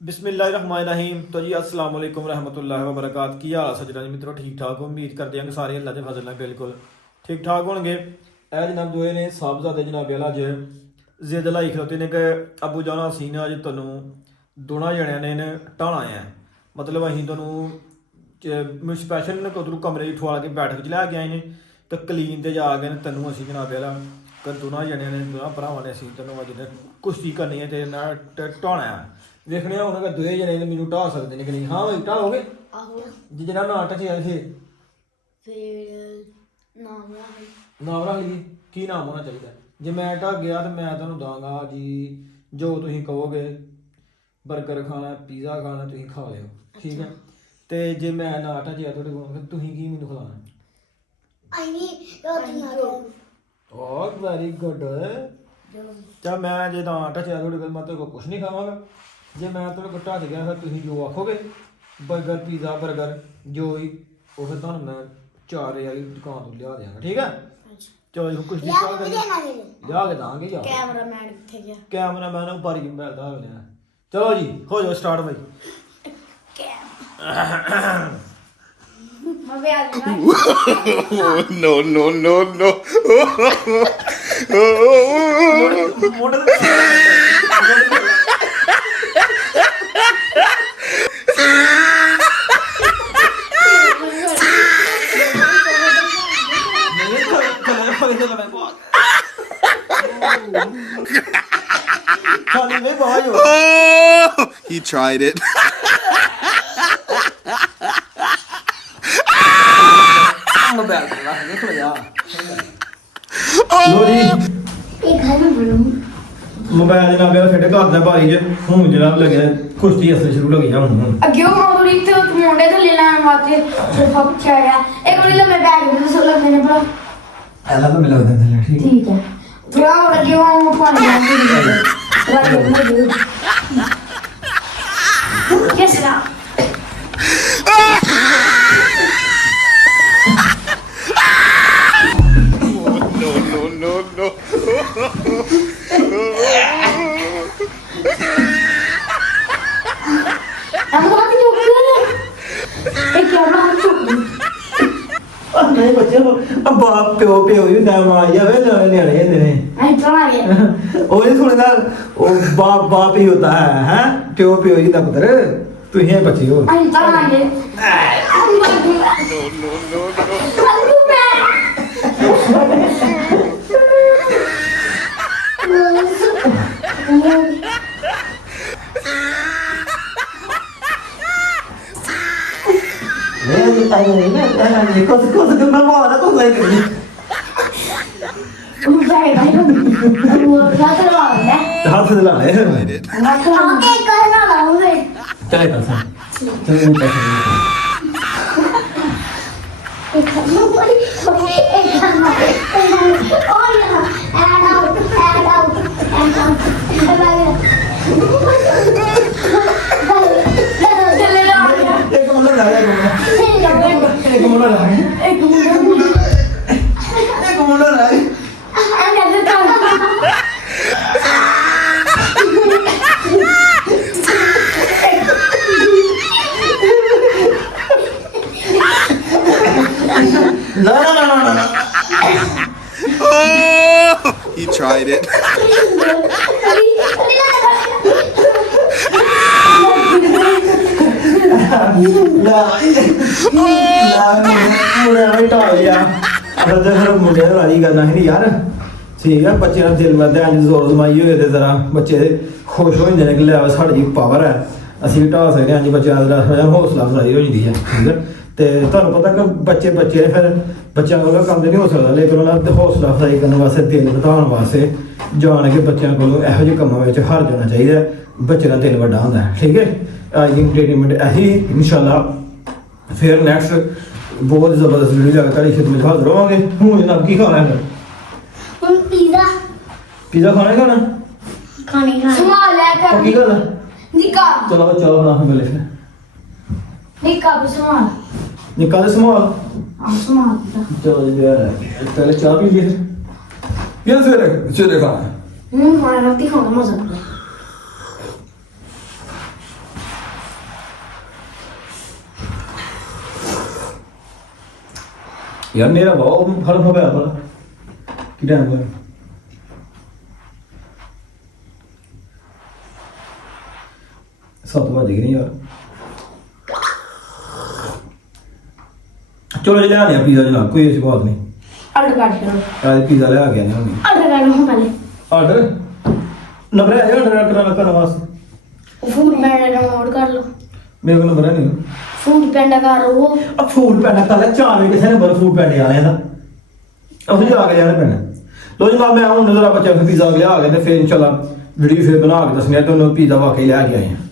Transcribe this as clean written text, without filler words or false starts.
बिस्मिल्लाहिर्रहमानिर्रहीम। तो जी अस्सलाम वालेकुम रहमतुल्लाहि व बरकात। की हाल सजना जी मित्रों, ठीक ठाक हो? उम्मीद करते हैं कि सारे अल्लाह के फजल नाल बिल्कुल ठीक ठाक होंगे। ए जनाब दोए ने साहबजादे जनाब अल्लाह अज जिद लाई खलोते ने कि अबू जान असी ने अज तैनू दोनों जणियां ने ढाणा है। मतलब असीं तैनू स्पैशल उधरों कमरे ठुआ के बैठक च लैके आए ने तो कलीन ते जा गए तैनू असी जनाब अल्लाह कर दोनों जणियां ने दोनों भरावां ने असी तैनू अज कुश्ती करनी है ते ढाणा है। देखने हूँ अगर दोए जने मैनू ढा सकते हैं कि नहीं। हाँ भाई ढाओगे जी जना ना ढचिया फिर नाम रख लीए की नाम होना चाहिए। जे मैं ढक गया तो मैं तुहानू दांगा जी जो तुसीं कहोगे। बर्गर खाना पीज़ा खाना तुसीं खा लिओ, ठीक है। तो जे मैं ना ढचिया थोड़े कोल फिर तुसीं की मैनू खिलाना? Very good. चल मैं जे ना ढचिया थोड़े कोल मैं तेरे को कुछ नहीं खावांगा। जे मैं थोड़े को ढच गया फिर तुसीं जो आखोगे बर्गर पीज़ा बर्गर जो ही वो फिर तुहानू मैं 4 वाली दुकान तो लिया देंगा, ठीक है। चलो जी कुछ लिया के दांगे यार। कैमरामैन कित्थे गया? कैमरामैन ऊपर ही बैठा है। चलो जी हो जाओ स्टार्ट भाई। No, no, no, no. Oh, he tried it. Mobile जनाब फिट करदा भाई जे हूं जनाब लगे कुश्ती असली शुरू लगी है हूं अगे वो मोड़ी ते मुंडे ते ले लाने वास्ते सोफा पिछे आ गया एक बारी लम्बे बैग में सो लग मैंने बड़ा एला तो मिला दे ठीक है थोड़ा और अगे वो पानी कैसे ना No, no, no, no. अब बात क्यों कर रहे हैं एक क्या बात क्यों नहीं बच्चे अब बाप प्यो ही ना मां जावे न्याणे ने आई चला गया ਉਹ ਨਹੀਂ ਸੁਣਦਾ ਉਹ ਬਾਪ ਹੀ ਹੁੰਦਾ ਹੈ ਪਿਓ ਹੀ ਦਾ ਪੁੱਤਰ ਤੁਸੀਂ ਇਹ ਬੱਚੇ ਹੋ। आई चला गया No, no, no, no. नहीं कुछ दिन में बहुत है कुछ नहीं करनी भाई भाई वो क्या कर रहा है हाथ से लाए Tried it. आगे करना लाऊंगे चले पैसा चलो पैसा एक करना और यहाँ ऐड आउट चले जाओ एक मुंडा लाया एक मुंडा लाया एक मुंडा लाया No. Oh, he tried it. मुंडे राजी करना है यार, ठीक है। बच्चे का दिल में ध्यान जोर जमाई हुए थे जरा बच्चे खुश हो जाते हैं कि लिया साड़ी पावर है असी भी ढा सकते हैं जी। बच्चों का हौसला अफजाई हो जाती है, ठीक है। तो तुहानू पता कि बच्चे ने फिर बच्चों को कम नहीं हो सकता, लेकिन उन्होंने हौसला अफजाई करने वास्ते दिल ਵਧਾਉਣ वास्ते जान के बच्चों को ਇਹੋ ਜਿਹੇ ਕੰਮਾਂ ਵਿੱਚ ਹਾਰ ਜਾਣਾ ਚਾਹੀਦਾ। बच्चे का दिल ਵੱਡਾ ਹੁੰਦਾ है, ठीक है। आज की इंटरटेनमेंट ऐसी इंशाल्लाह फिर नेक्स्ट बहुत ज़बरदस्त वीडियो जाकर तारी खिदमत हाजिर होवांगे। हूँ जनाब की खाना है? पिज़्ज़ा खाना संभाल लेकर पक्की गल है? निका चलो ना मिले फिर निका भी संभाल निकाले संभाल संभाल चलो जी पहले चाय पी लिए फिर सवेरे खाना है। खाना रोटी खाना मजा ਯਾਰ ਮੇਰਾ ਬਹੁਤ ਫਲ ਹੋ ਗਿਆ ਪਰ ਕੀ ਟਾਈਮ ਹੋਇਆ ਸੱਤ ਵਜੇ ਗਏ ਯਾਰ ਚਲੋ ਜੀ ਲੈ ਆਇਆ ਪੀਜ਼ਾ ਜਨਾਬ ਕੋਈ ਐਸੀ ਬਾਤ ਨਹੀਂ ਆਰਡਰ ਕਰ ਦਿਓ ਅੱਜ ਪੀਜ਼ਾ ਲੈ ਆ ਗਿਆ ਨਾ ਆਰਡਰ ਕਰ ਲਓ ਪਹਿਲੇ ਆਰਡਰ ਨੰਬਰ ਹੈ ਆਰਡਰ ਕਰਨ ਵਾਸਤੇ ਫੂਡ ਪੈਂਡਾ ਡਾਊਨਲੋਡ ਕਰ ਲਓ ਮੇਰੇ ਕੋਲ ਨੰਬਰ ਹੈ ਨਹੀਂ ਫੂਡ ਪੈਂਡਾ ਕਰ ਲਓ ਆ ਫੂਡ ਪੈਂਡਾ ਕਰ ਲੈ ਚਾਰ ਵੀ ਕਿਸੇ ਨੰਬਰ ਫੂਡ ਪੈਂਡੇ ਵਾਲਿਆਂ ਦਾ ਉੱਥੇ ਜਾ ਕੇ ਜਾਣਾ ਪੈਣਾ ਲੋ ਜਨਾਬ ਮੈਂ ਹੁਣ ਨਜ਼ਰ ਆ ਬੱਚਾ ਪੀਜ਼ਾ ਲਿਆ ਆ ਗਿਆ ਤੇ ਫਿਰ ਇਨਸ਼ਾਅੱਲਾ ਵੀਡੀਓ ਫਿਰ ਬਣਾ ਕੇ ਦੱਸਣੀ ਆ ਤੁਹਾਨੂੰ ਪੀਜ਼ਾ ਵਾਕਈ ਲੈ ਕੇ ਆਏ ਆ